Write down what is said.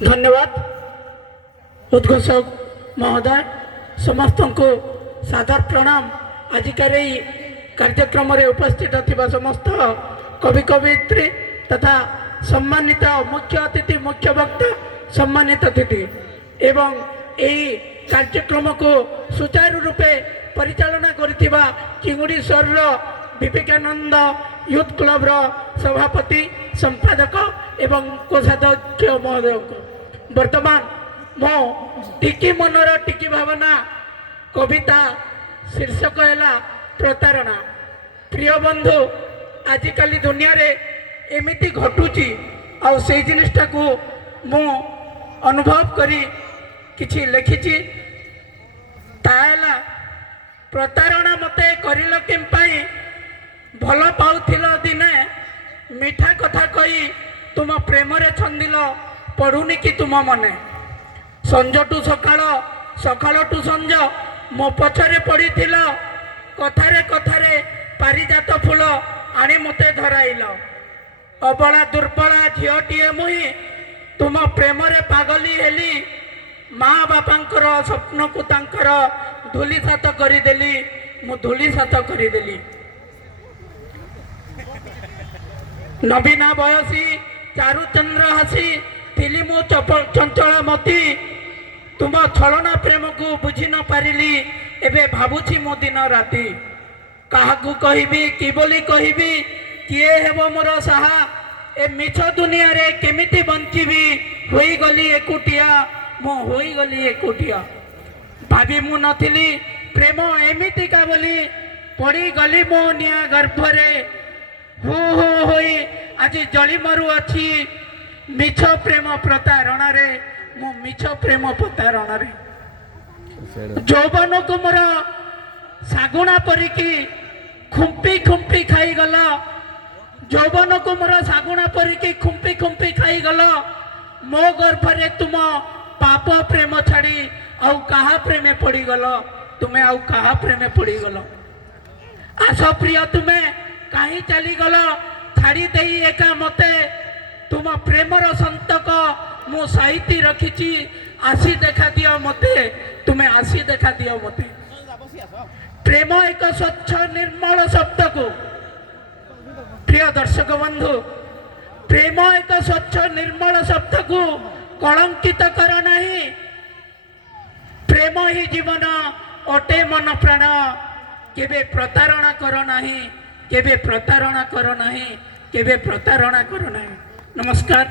धन्यवाद उद्घोषक महोदय समस्त को सादर प्रणाम। आजिकार कार्यक्रम उपस्थित थिबा समस्त कवि कवियत्री तथा सम्मानित मुख्य अतिथि मुख्य वक्ता सम्मानित अतिथि एवं यही कार्यक्रम को सुचारू रूपे परिचालना करथिबा किंगुड़ी सर विवेकानंद यूथ क्लब सभापति संपादक एवं कोषाध्यक्ष महोदय को वर्तमान मो टिकी मनर टिकी भावना कविता शीर्षक है प्रतारणा। प्रिय बंधु आजिकल दुनिया रे एमिति घटुची आ से जिनिसटा को मु अनुभव करी किछि लिखिछि ताला प्रतारणा मते करिल केम्पाई भल पाउथिल दिने मिठा कथा कही तुम प्रेम रे छंदिल पड़ुनी कि तुम मने संज टू सकाळ सकाळ टू संज मो पछरे पड़ीथिल कथारे कथारे पारिजात फूल आनी मते धराइल अबला दुर्बला झीटीए मुही तुम प्रेम रे पागली हेली माँ बापांकर स्वप्न को तांकर धूलिसात करदेली मु धूलिसात करदेली नवीना बयसी चारुचंद्र हसी थिली मु चंचल मती तुम छलना प्रेम को बुझी न पारिली एबे भाबुछि मो दिन राति काहाकू कहबी कि बोली कहबी किए हेबो मोर साहा ए मिछ दुनिया रे केमिति बंचिबी होई गली एकुटिया मो होई गली एकुटिया भाभी मु नथिली प्रेम एमिति का बोली पड़ी गली मो निया गर्भ रे हु हु होई आज जली मरु अछि मिछ प्रेम प्रतारणा रे मो मिछ प्रेम प्रतारणा रे जौवन को मोर सागुणा परिकी खुंपी खुंपी खाई गला जौवन को मोर सागुणा परिकी खुंपी खुंपी खाई गला मो गर्भ रे तुम पाप प्रेम छाड़ी आउ कहा प्रेम पड़ी गल तुम्हें आउ कहा प्रेम पड़ी गल आस प्रिय तुम्हें कहीं चली गल छाड़ी दे एका मते तुम प्रेमर संतक मु साहित्य रखी आसी देखा दियो मते तुम्हें आसी देखा दियो मते प्रेम एक स्वच्छ निर्मल शब्द को प्रिय दर्शक बंधु प्रेम एक स्वच्छ निर्मल शब्द को कलंकित कर नहीं प्रेम ही जीवन अटे मन प्राण केबे प्रतारणा कर नहीं केबे प्रतारणा कर नहीं केबे प्रतारणा कर नहीं। नमस्कार।